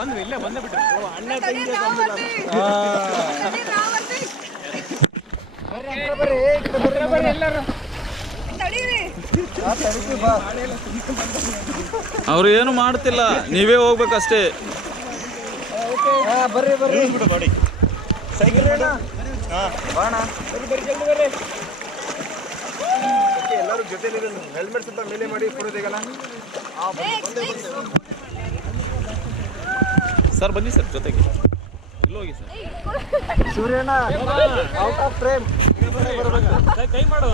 ಬಂದ್ವಿ ಇಲ್ಲೇ ಬಂದೇ ಬಿಟ್ರಿ ಅಣ್ಣ ಅವ್ರು ಏನು ಮಾಡ್ತಿಲ್ಲ, ನೀವೇ ಹೋಗ್ಬೇಕಷ್ಟೇ. ಬರ್ರಿ ಬರ್ರಿ ಬಿಡು ಬಾಡಿ ಸೈಕಲ್ ಬಾಣ ಎಲ್ಲರೂ ಜೊತೆಲಿ ಹೆಲ್ಮೆಟ್ ಸ್ವಲ್ಪ ಮೇಲೆ ಮಾಡಿ ಕೊಡೋದಿಗಲ್ಲ. ಸರ್ ಬನ್ನಿ ಸರ್ ಜೊತೆಗೆ, ಇಲ್ಲೋಗಿ ಸರ್. ಸೂರ್ಯಣ್ಣ ಔಟ್ ಆಫ್ ಫ್ರೇಮ್ ಕೈ ಮಾಡು.